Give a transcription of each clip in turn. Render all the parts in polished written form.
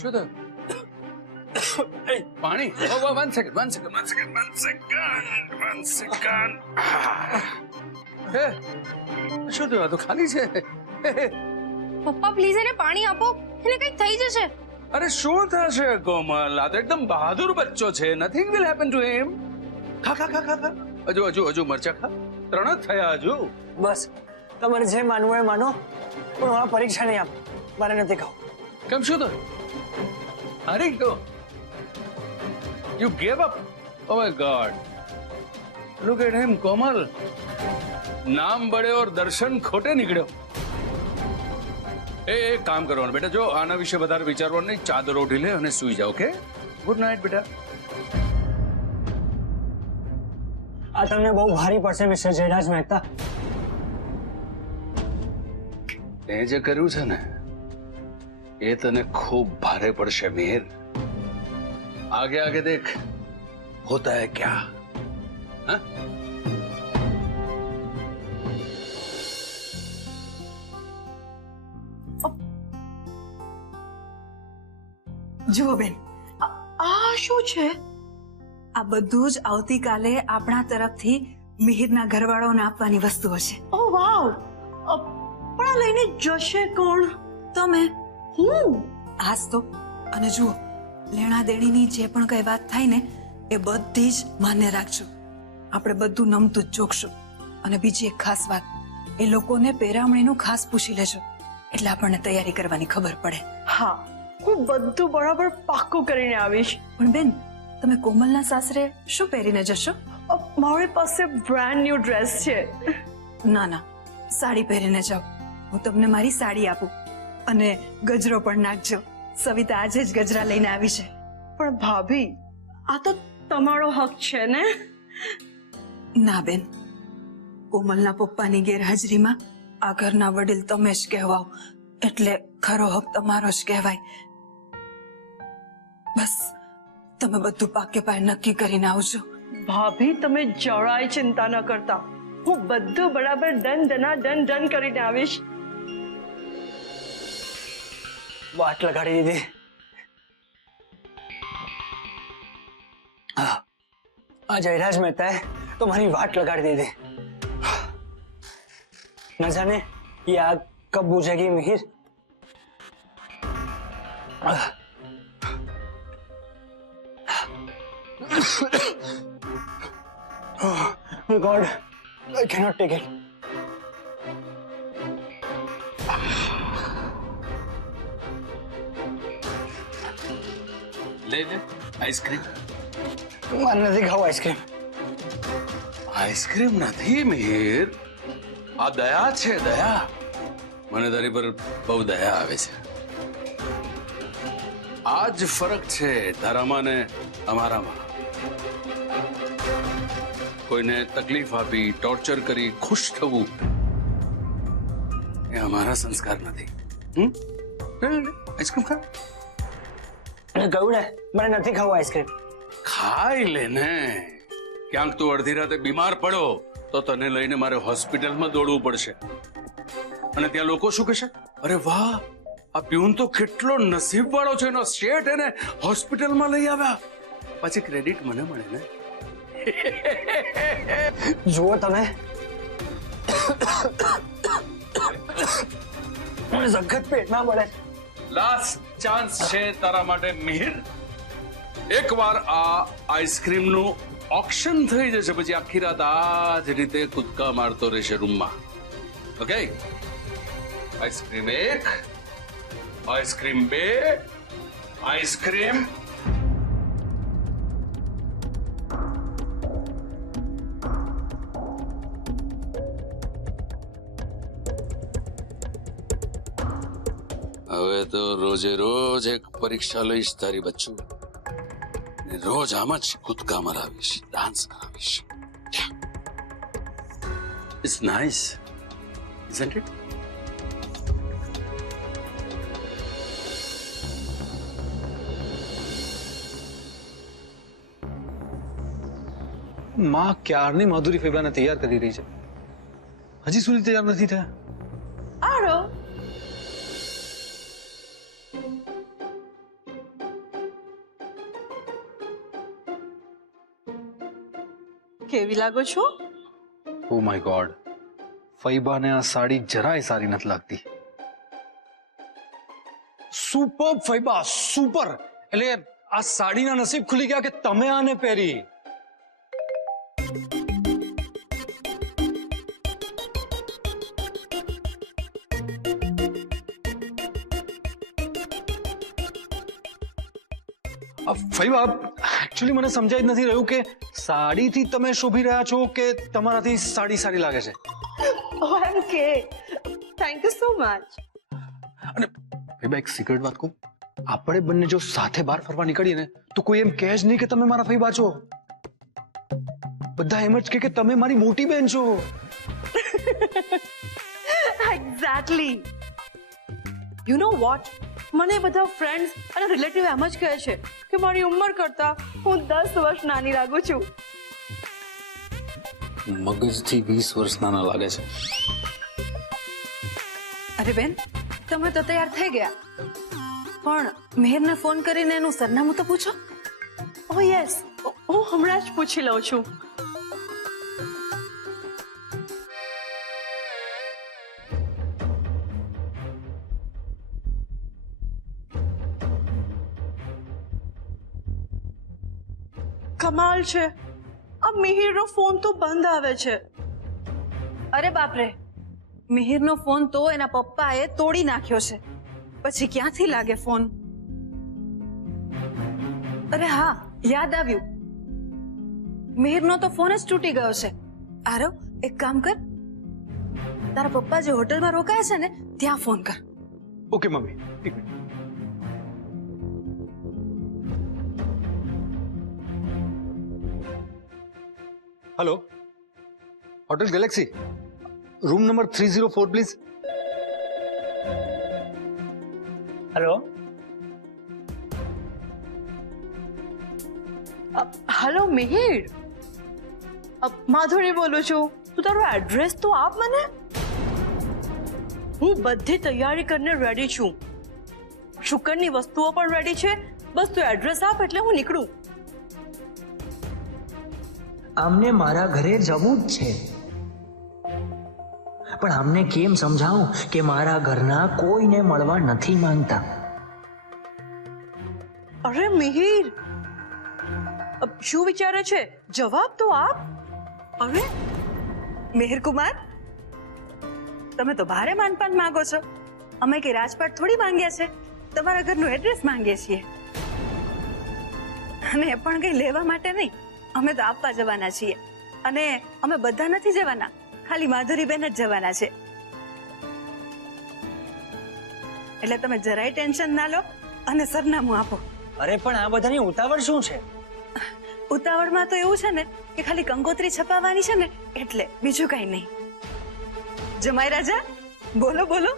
શું થયું? પાણી? One second. શું થયું? આ તો ખાલી છે. પપ્પા પ્લીઝ એને પાણી આપો, એને કંઈક થઈ જશે. અરે શું થશે કોમલ? આ તો એકદમ બહાદુર બચ્ચો છે. Nothing will happen to him. ખા. હજુ મરચા ખા. 3 જ થયા હજુ. બસ તમારે જે માનવું એ માનો, પણ આ પરીક્ષા નહીં આપ. મારે નથી ખાવું. કેમ? શું થયું? હારી ગયો? You gave up? Oh my God! Look at him, कोमल. नाम बड़े और दर्शन खोटे निकले. एक काम करवाना बेटा, जो आना विषय વધારે વિચારવાનું નહીં, ચાદર ઓઢી લે અને સૂઈ જાઓ. ઓકે? ગુડ નાઇટ બેટા. આ તમને બહુ ભારી પડશે મિસ્ટર જયરાજ મહેતા. તે જે કર્યું છે ને એ તને ખૂબ ભારે પડશે મિહિર. आगे देख होता है क्या. हाँ? જુઓ બેન, આ શું છે? આ બધું જ આવતીકાલે આપણા તરફથી મિહિરના ઘરવાળાઓને આપવાની વસ્તુઓ છે. ઓ વાવ! પણ આ લઈને જશે કોણ? તમે. હું? હાસ તો. અને જુઓ, લેણા દેણીની જે પણ કઈ વાત થાય ને એ બધી જ માન્ય રાખજો. આપણે બધું નમતું જ જોખશું. અને બીજી એક ખાસ વાત, એ લોકોને પેરામણીનું ખાસ પૂછી લેજો, એટલે આપણને તૈયારી કરવાની ખબર પડે. હા, હું બધું બરાબર પાક્કું કરીને આવીશ. પણ બેન, તમે કોમલના સાસરે શું પહેરીને જશો? મારી પાસે બ્રાન્ડ ન્યૂ ડ્રેસ છે. ના, સાડી પહેરીને જાઓ. હું તમને મારી સાડી આપું અને ગજરો પણ નાખજો. સવિતા આજે જ ગજરા લઈને આવી છે. પણ ભાભી, આ તો તમારો હક છે ને? ના બેન, કોમલના પપ્પાની ગેરહાજરીમાં આ ઘરના વડીલ તમે જ કહેવાઓ, એટલે ખરો હક તમારો જ કહેવાય. બસ તમે બધું પાકે પાયે નક્કી કરીને આવજો. ભાભી, તમે જરાય ચિંતા ન કરતા. હું બધું બરાબર ડન કરીને આવીશ. વાટ લગાડી દીધી. આ જયરાજ મહેતાએ તો મારી વાટ લગાડી દીધી. ન જાને ये आग कब बुझेगी Mihir. Oh God, I cannot take it. ले आइसक्रीम. મારે નથી ખાવું આઈસ્ક્રીમ. આઈસ્ક્રીમ નથી મિહિર, આ દયા છે. દયા. મને તારી પર બહુ દયા આવે છે. આ જ ફરક છે તારામાં ને અમારામાં. કોઈને તકલીફ આપી, ટોર્ચર કરી ખુશ થવું એ અમારા સંસ્કાર નથી. આઈસ્ક્રીમ ખા. કહ્યું ને મને નથી ખાવું આઈસ્ક્રીમ. ખાઈ લે ને. ક્યાંક તું અડધી રાતે બીમાર પડો તો તને લઈને મારે હોસ્પિટલમાં દોડવું પડશે. અને ત્યાં લોકો શું કહેશે? અરે વાહ, આ પ્યુન તો કેટલો નસીબ વાળો છે, એનો શેઠ એને હોસ્પિટલમાં લઈ આવ્યા. પછી ક્રેડિટ મને મળે ને. જુઓ તમે, મને સખત પેટમાં મળે. લાસ્ટ ચાન્સ છે તારા માટે મિહિર. એકવાર આ આઈસ્ક્રીમનું ઓક્શન થઈ જશે પછી આખી રાત આ જ રીતે કૂદકા મારતો રહેશે રૂમમાં. ઓકે? Ice cream 1, ice cream 2, ice cream. હવે તો રોજે રોજ એક પરીક્ષા લઈશ તારી બચ્ચું. રોજ આમ જ કૂદકા મરાવીશ, ડાન્સ કરાવીશ. It's nice, isn't it? માં ક્યારની માધુરી ફેબલાને તૈયાર કરી રહી છે, હજી સુધી તૈયાર નથી થયા. આરો કેવી લાગો છો? ઓ માય ગોડ, ફૈબાને આ સાડી જરાય સારી નથી લાગતી. સુપર ફૈબા, સુપર. એટલે આ સાડીના નસીબ ખુલી ગયા કે તમે આને પહેરી. ફૈબા, એકચ્યુઅલી મને સમજાઈ જ નથી રહ્યું કે સાડીથી તમે શોભી રહ્યા છો કે તમારાથી સાડી સારી લાગે છે. Okay, thank you so much. અને ફૈબા, એક સિક્રેટ વાત કહું, આપણે બંને જો સાથે બહાર ફરવા નીકળીએ ને તો કોઈ એમ કહે જ નહીં કે તમે મારા ફૈબા છો. બધા એમ જ કહે કે તમે મારી મોટી બહેન છો. એક્ઝેક્ટલી. યુ નો વોટ, મને બધા ફ્રેન્ડ્સ અને રિલેટિવ એમ જ કહે છે કે મારી ઉંમર કરતા હું 10 વર્ષ નાની લાગુ છું. મગજથી 20 વર્ષ નાના લાગે છે. અરે બેન, તમે તો તૈયાર થઈ ગયા, પણ મેહરને ફોન કરીને એનું સરનામું તો પૂછો. ઓ યસ, હું હમણાં જ પૂછી લઉં છું. કમાલ છે, આ મિહિરનો ફોન તો બંધ આવે છે. અરે બાપરે, મિહિરનો ફોન તો એના પપ્પાએ તોડી નાખ્યો છે, પછી ક્યાંથી લાગે ફોન? અરે હા, યાદ આવ્યું, મિહિરનો તો ફોન જ તૂટી ગયો છે. આરવ, એક કામ કર, તારા પપ્પા જે હોટલમાં રોકાયા છે ને ત્યાં ફોન કર. ઓકે મમ્મી, એક minute. Hello, hotel galaxy, room number 304 please. Hello, hello Mihir, Madhuri બોલું છું. તું તારો એડ્રેસ તો આપ મને. હું બધી તૈયારી કરીને રેડી છું. શુકરની વસ્તુઓ પણ રેડી છે. બસ તું એડ્રેસ આપ એટલે હું નીકળું. આમને મારા ઘરે જવું જ છે, પણ આમને કેમ સમજાવું કે મારા ઘરના કોઈને મળવા નથી માંગતા. અરે મિહિર, શું વિચારે છે? જવાબ તો આપ. અરે મિહિર કુમાર, તમે તો ભારે માનપાન માંગો છો. અમે કે રાજપાટ થોડી માંગ્યા છે, તમારા ઘરનું એડ્રેસ માંગીએ છીએ. અને એ પણ કઈ લેવા માટે નહીં, અમે તો આપવા જવાના છીએ. અને અમે બધા નથી જવાના, ખાલી માધુરીબેન જ જવાના છે. એટલે તમે જરાય ટેન્શન ના લો અને સરનામું આપો. અરે પણ આ બધાની ઉતાવળ શું છે? ઉતાવળમાં તો એવું છે ને કે ખાલી કંકોત્રી છપાવવાની છે ને, એટલે બીજું કઈ નહીં. જમાઈ રાજા, બોલો બોલો.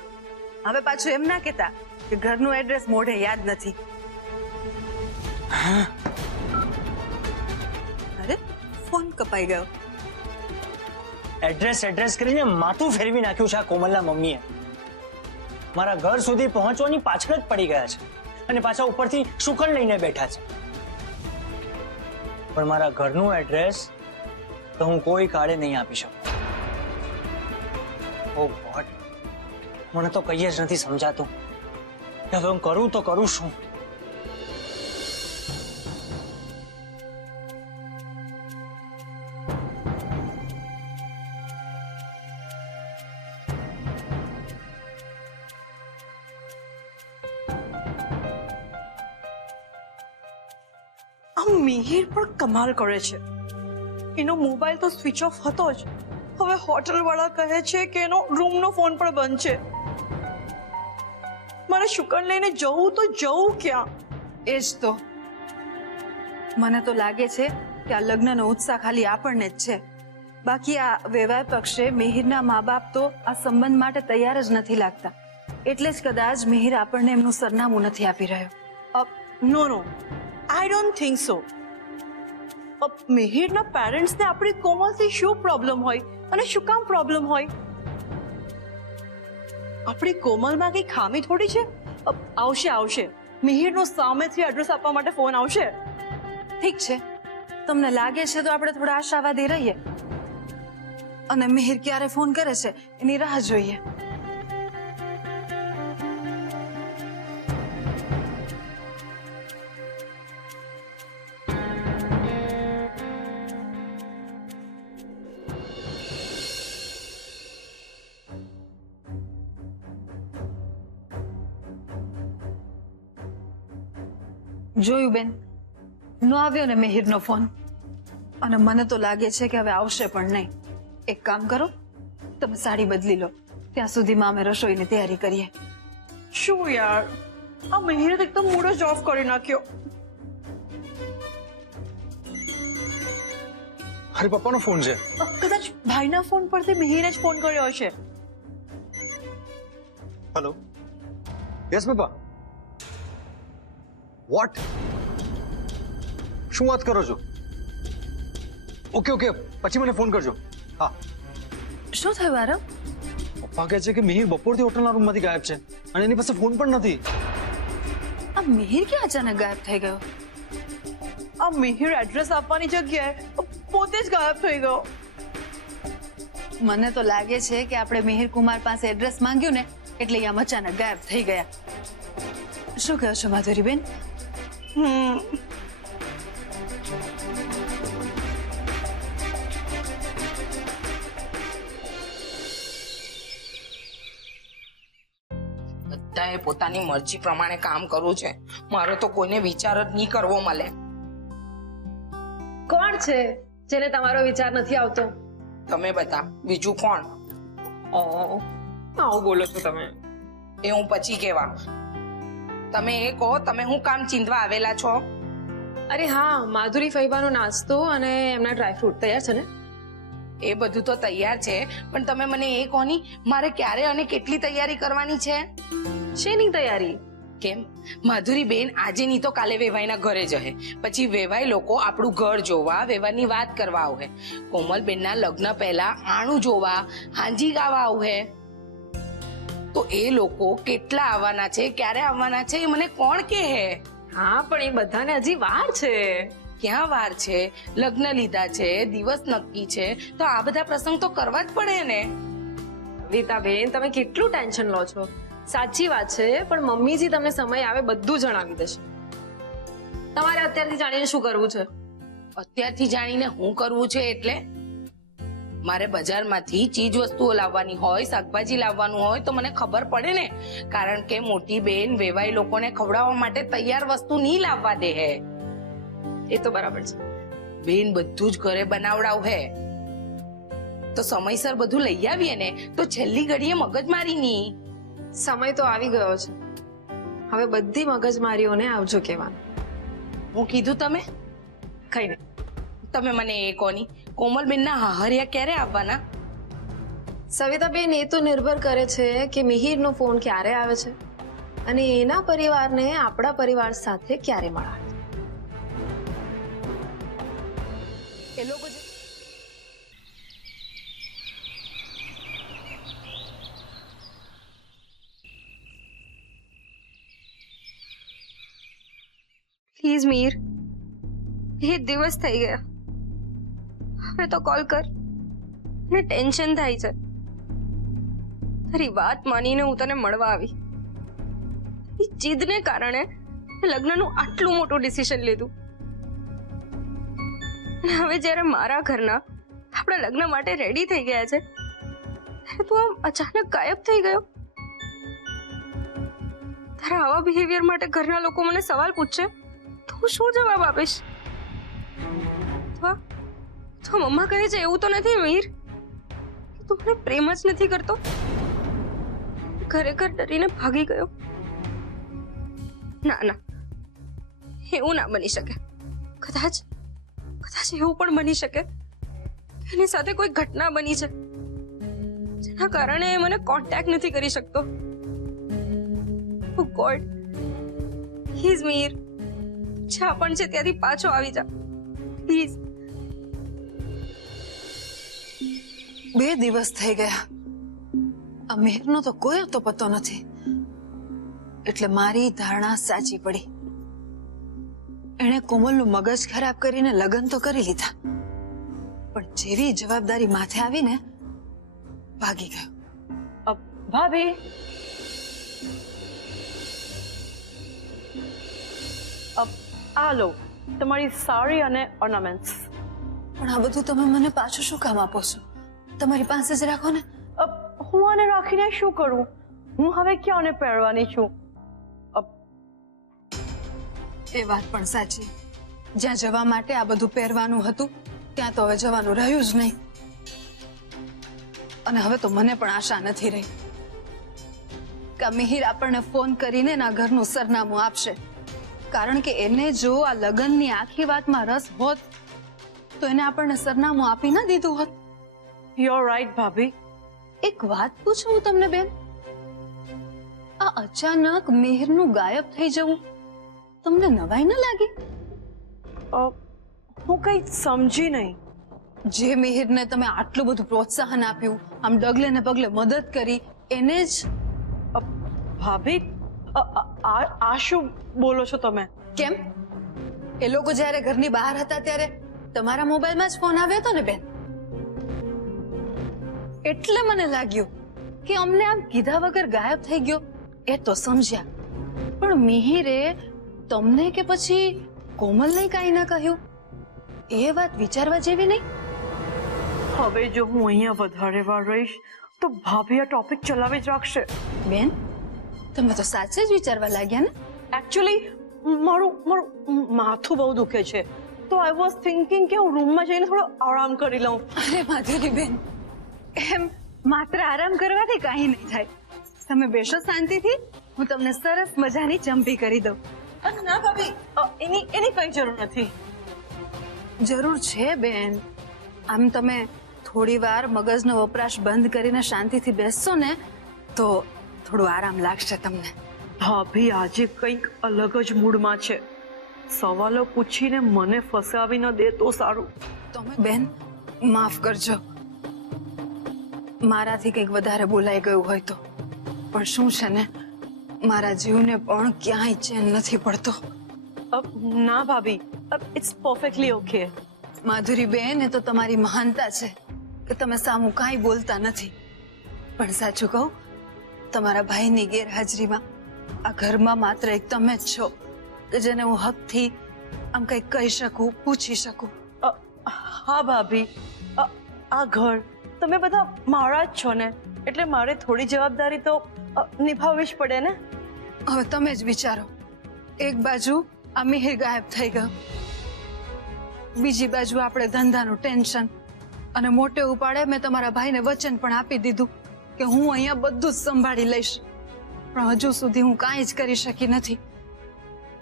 હવે પાછું એમ ના કહેતા કે ઘરનું એડ્રેસ મોઢે યાદ નથી. અરે ફોન કપાઈ ગયો. એડ્રેસ કરીને માથું ફેરવી નાખ્યું છે આ કોમલના મમ્મીએ. મારા ઘર સુધી પહોંચવાની પાછળ જ પડી ગયા છે અને પાછા ઉપરથી શુકન લઈને બેઠા છે. પણ મારા ઘરનું એડ્રેસ તો હું કોઈ કાળે નહીં આપી શકું. ઓ ગોડ, મને તો કઈ જ નથી સમજાતું કે હવે હું કરું તો કરું શું. આ મિહિર પણ કમાલ કરે છે. એનો મોબાઈલ તો સ્વિચ ઓફ હતો જ, હવે હોટલ વાળા કહે છે કે એનો રૂમનો ફોન પણ બંધ છે. મારે શુકન લઈને જવું તો જવું ક્યાં? એ જ તો મને તો લાગે છે કે આ લગ્નનો ઉત્સાહ ખાલી આપણને જ છે. બાકી આ વેવાય પક્ષે મિહિરના મા બાપ તો આ સંબંધ માટે તૈયાર જ નથી લાગતા. એટલે જ કદાચ મિહિર આપણને એમનું સરનામું નથી આપી રહ્યો. નો નો, આઈ ડોન્ટ થિંક સો. મિહિરના પેરેન્ટ્સને આપણી કોમલથી શું પ્રોબ્લેમ હોય અને શું કામ પ્રોબ્લેમ હોય? આપણી કોમલમાં કઈ ખામી થોડી છે. આવશે મિહિરનો સામેથી એડ્રેસ આપવા માટે ફોન આવશે. ઠીક છે, તમને લાગે છે તો આપણે થોડા આશાવાદી રહીએ અને મિહિર ક્યારે ફોન કરે છે એની રાહ જોઈએ. જોયું બેન, નો આવ્યો ને મિહિરનો ફોન. અને મને તો લાગે છે કે હવે આવશે પણ નહીં. એક કામ કરો, તમે સાડી બદલી લો, ત્યાં સુધીમાં અમે રસોઈની તૈયારી કરીએ. શું યાર, આ મિહિરે તો એકદમ મૂડ જ ઓફ કરી નાખ્યો. અરે પપ્પાનો ફોન છે. કદાચ ભાઈના ફોન પરથી મિહિરે જ ફોન કર્યો હશે. હેલો, યસ પપ્પા. વોટ? શું વાત કરો છો? ઓકે ઓકે, પછી મને ફોન કરજો. હા. શું થયું આરવ? પપ્પા કહે છે કે મિહિર બપોરથી હોટલના રૂમમાંથી ગાયબ છે અને એની પાસે ફોન પણ નથી. આ મિહિર ક્યાં અચાનક ગાયબ થઈ ગયો? આ મિહિર એડ્રેસ આપવાની જગ્યાએ પોતે જ ગાયબ થઈ ગયો. મને તો લાગે છે કે આપણે મિહિર કુમાર પાસે એડ્રેસ માંગ્યું ને એટલે એ આમ અચાનક ગાયબ થઈ ગયા. શું કહો છો માધુરીબેન? બધાએ પોતાની મરજી પ્રમાણે કામ કરવું છે. મારો તો કોઈને વિચાર જ નહીં કરવો મળે. કોણ છે જેને તમારો વિચાર નથી આવતો? તમે બધા, બીજું કોણ? આવું બોલો છો તમે? એ હું પછી કેવા. તમે એ કહો, તમે હું કામ ચીંધવા આવેલા છો? અરે હા, માધુરી ફૈબાનો નાસ્તો અને એમના ડ્રાયફ્રૂટ તૈયાર છે ને? એ બધું તો તૈયાર છે, પણ તમે મને એ કહો ની, મારે ક્યારે અને કેટલી તૈયારી કરવાની છે? શેની તૈયારી? કેમ, માધુરી બેન આજે નહીં તો કાલે વેવાઈના ઘરે જશે. પછી વેવાઈ લોકો આપણું ઘર જોવા, વેવાની વાત કરવા આવે. કોમલબેનના લગ્ન પહેલા આણું જોવા, હાંજી ગાવા આવે. તો એ લોકો કેટલા આવવાના છે, ક્યારે આવવાના છે, એ મને કોણ કહે? હા, પણ એ બધાને હજી વાર છે. ક્યાં વાર છે? લગ્ન લીધા છે, દિવસ નક્કી છે, તો આ બધા પ્રસંગ તો કરવા જ પડે ને. રીતાબેન, તમે કેટલું ટેન્શન લો છો? સાચી વાત છે, પણ મમ્મીજી તમને સમય આવે બધું જણાવી દેશે. તમારે અત્યારથી જાણીને શું કરવું છે? અત્યારથી જાણીને હું કરવું છે એટલે મારે બજારમાંથી ચીજ વસ્તુઓ લાવવાની હોય, શાકભાજી લાવવાનું હોય તો મને ખબર પડે ને. કારણ કે મોટી બેન વેવાઈ લોકોને ખવડાવવા માટે તૈયાર વસ્તુ નહીં લાવવા દે હે. એ તો બરાબર છે બેન, બધું જ ઘરે બનાવડાવ હે તો સમયસર બધું લઈ આવીએ ને, તો છેલ્લી ઘડીએ મગજમારી નહીં. સમય તો આવી ગયો છે. હવે બધી મગજમારીઓને આવજો કહેવાનું. હું કીધું તમે? કઈ નહીં. તમે મને એ કોની કોમલબેનના હાહરિયા ક્યારે આવવાના? સવિતાબેન, એ તો નિર્ભર કરે છે કે મિહિરનો ફોન ક્યારે આવે છે અને એના પરિવારને આપણા પરિવાર સાથે ક્યારે મળાવે. એ લોકો પ્લીઝ મીર, એ દિવસ થઈ ગયા, હવે તો કોલ કર. મને ટેન્શન થાય છે. તારી વાત માનીને હું તને મળવા આવી. એ જીદને કારણે લગ્નનું આટલું મોટું ડિસિઝન લીધું. અને હવે જ્યારે મારા ઘરના આપણા લગ્ન માટે રેડી થઈ ગયા છે, ત્યારે તું આમ અચાનક ગાયબ થઈ ગયો. તારા આવા બિહેવિયર માટે ઘરના લોકો મને સવાલ પૂછશે તો હું શું જવાબ આપીશ? તો મમ્મા કહે છે એવું તો નથી મીર કે તું મને પ્રેમ જ નથી કરતો? ખરેખર ડરીને ભાગી ગયો? ના ના, એવું ના બની શકે. કદાચ એવું પણ બની શકે એની સાથે કોઈ ઘટના બની છે જેના કારણે એ મને કોન્ટેક્ટ નથી કરી શકતો. ઓ ગોડ, પ્લીઝ મીર, જ્યાં પણ છે ત્યાંથી પાછો આવી જા પ્લીઝ. 2 દિવસ થઈ ગયા, આ મિહિરનો તો કોઈ તો પતો નથી. એટલે મારી ધારણા સાચી પડી. એણે કોમલનું મગજ ખરાબ કરીને લગ્ન તો કરી લીધા, પણ જેવી જવાબદારી માથે આવીને ભાગી ગયો. ભાભી, આ લો તમારી સાડી અને ઓર્નામેન્ટ્સ. પણ આ બધું તમે મને પાછું શું કામ આપો છો? તમારી પાસે જ રાખો ને. હું આને રાખીને શું કરું? હું હવે ક્યાં આને પહેરવાની છું? એ વાત પણ સાચી. જ્યાં જવા માટે આ બધું પહેરવાનું હતું ત્યાં તો હવે જવાનું રહ્યું જ નહીં. અને હવે તો મને પણ આશા નથી રહી કે મિહિર આપણને ફોન કરીને એના ઘરનું સરનામું આપશે, કારણ કે એને જો આ લગ્નની આખી વાતમાં રસ હોત તો એને આપણને સરનામું આપી ના દીધું હોત. યુ આર રાઈટ ભાભી. એક વાત પૂછું હું તમને બેન, આ અચાનક મિહિરનું ગાયબ થઈ જવું તમને નવાઈ ન લાગી? હું કઈ સમજી નહીં. જે મિહિરને તમે આટલું બધું પ્રોત્સાહન આપ્યું, આમ ડગલે ને પગલે મદદ કરી, એને જ. ભાભી, આ શું બોલો છો તમે? કેમ? એ લોકો જ્યારે ઘરની બહાર હતા ત્યારે તમારા મોબાઈલમાં જ ફોન આવ્યો હતો ને બેન. એટલે મને લાગ્યું કે અમને આમ કીધા વગર ગાયબ થઈ ગયો એ તો સમજ્યા, પણ મિહિરે તમને કે પછી કોમલને કાંઈ ના કહ્યું? એ વાત વિચારવા જેવી નહીં? હવે જો હું અહીંયા વધારે વાર રહીશ તો ભાભી આ ટોપિક ચલાવી જ રાખશે. બેન, તમે તો સાચે જ વિચારવા લાગ્યા ને? એકચ્યુઅલી મારું માથું બહુ દુખે છે, તો આઈ વોઝ થિંકિંગ કે હું રૂમમાં જઈને થોડો આરામ કરી લઉં. અરે માધુરી બેન, એમ માત્ર આરામ કરવાથી કાંઈ નહીં થાય. તમે બેસો શાંતિથી, હું તમને સરસ મજાની ચંપી કરી દઉં. ના ભાભી, એની કઈ જરૂર નથી. જરૂર છે બેન. આમ તમે થોડી વાર મગજનો વપરાશ બંધ કરીને શાંતિથી બેસશો ને તો થોડું આરામ લાગશે તમને. ભાભી આજે કંઈક અલગ જ મૂડમાં છે. સવાલો પૂછીને મને ફસાવી ન દે તો સારું. તમે બેન માફ કરજો, મારાથી કંઈક વધારે બોલાઈ ગયું હોય તો. પણ શું છે ને, મારા જીવને પણ ક્યાંય ચેન નથી પડતો. ના ભાભી, ઇટ્સ પરફેક્ટલી ઓકે. માધુરી બેન, એ તો તમારી મહાનતા છે કે તમે સામું કાંઈ બોલતા નથી. પણ સાચું કહું, તમારા ભાઈની ગેરહાજરીમાં આ ઘરમાં માત્ર એક તમે જ છો કે જેને હું હકથી આમ કંઈક કહી શકું, પૂછી શકું. હા ભાભી, આ ઘર તમે બધા મારા જ છો ને, એટલે મારે થોડી જવાબદારી તો નિભાવવી જ પડે ને. હવે તમે જ વિચારો, એક બાજુ આ મિહિર ગાયબ થઈ ગયો, બીજી બાજુ આપણે ધંધાનું ટેન્શન, અને મોટે ઉપાડે મેં તમારા ભાઈને વચન પણ આપી દીધું કે હું અહીંયા બધું જ સંભાળી લઈશ, પણ હજુ સુધી હું કાંઈ જ કરી શકી નથી.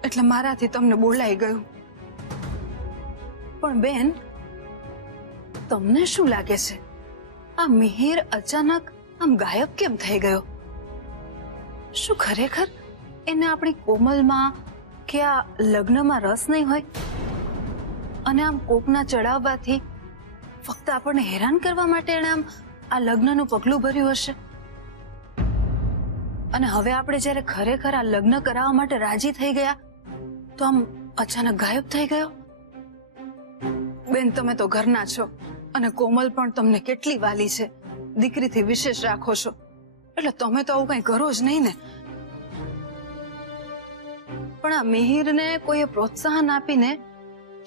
એટલે મારાથી તમને બોલાઈ ગયું. પણ બેન, તમને શું લાગે છે આ મિહિર અચાનક આમ ગાયબ કેમ થઈ ગયો? શું ખરેખર એને આપણી કોમલમાં કે આ લગ્નમાં રસ નહીં હોય અને આમ કોકના ચડાવવાથી ફક્ત આપણને હેરાન કરવા માટે એને આમ આ લગ્નનું પગલું ભર્યું હશે? અને હવે આપણે જ્યારે ખરેખર આ લગ્ન કરાવવા માટે રાજી થઈ ગયા તો આમ અચાનક ગાયબ થઈ ગયો? બેન, તમે તો ઘરના છો અને કોમલ પણ તમને કેટલી વાલી છે, દીકરીથી વિશેષ રાખો છો, એટલે તમે તો આવું કઈ કરો જ નહીં ને. પણ આ મિહિરને કોઈએ પ્રોત્સાહન આપીને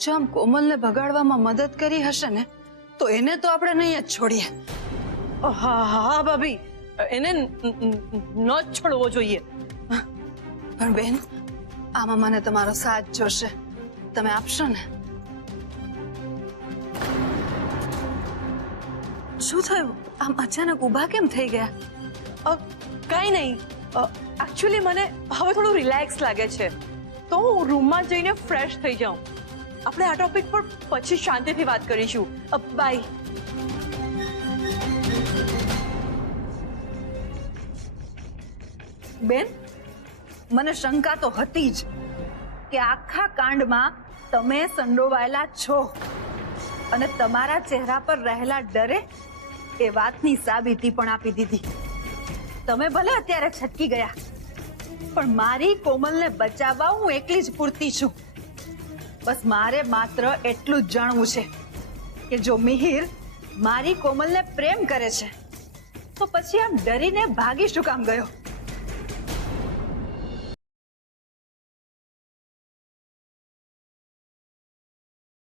જો આમ કોમલને ભગાડવામાં મદદ કરી હશે ને તો એને તો આપણે નહીં જ છોડીએ. હા ભાભી, એને ન જ છોડવો જોઈએ. પણ બેન, આમાં મને તમારો સાથ જોશે. તમે આપશો ને? શું થયું? આમ અચાનક ઊભા કેમ થઈ ગયા? કઈ નહીં, એકચ્યુઅલી મને હવે થોડું રિલેક્સ લાગે છે, તો હું રૂમમાં જઈને ફ્રેશ થઈ જાઉં. આપણે આ ટોપિક પર પછી શાંતિથી વાત કરીશું. બાય. બેન, મને શંકા તો હતી જ કે આખા કાંડમાં તમે સંડોવાયેલા છો, અને તમારા ચહેરા પર રહેલા ડરે એ વાતની સાબિતી પણ આપી દીધી. તમે ભલે અત્યારે છટકી ગયા, પણ મારી કોમલને બચાવવા હું એકલી જ પૂરતી છું. બસ મારે માત્ર એટલું જ જાણવું છે કે જો મિહિર મારી કોમલને પ્રેમ કરે છે તો પછી આમ ડરીને ભાગી શું કામ ગયો?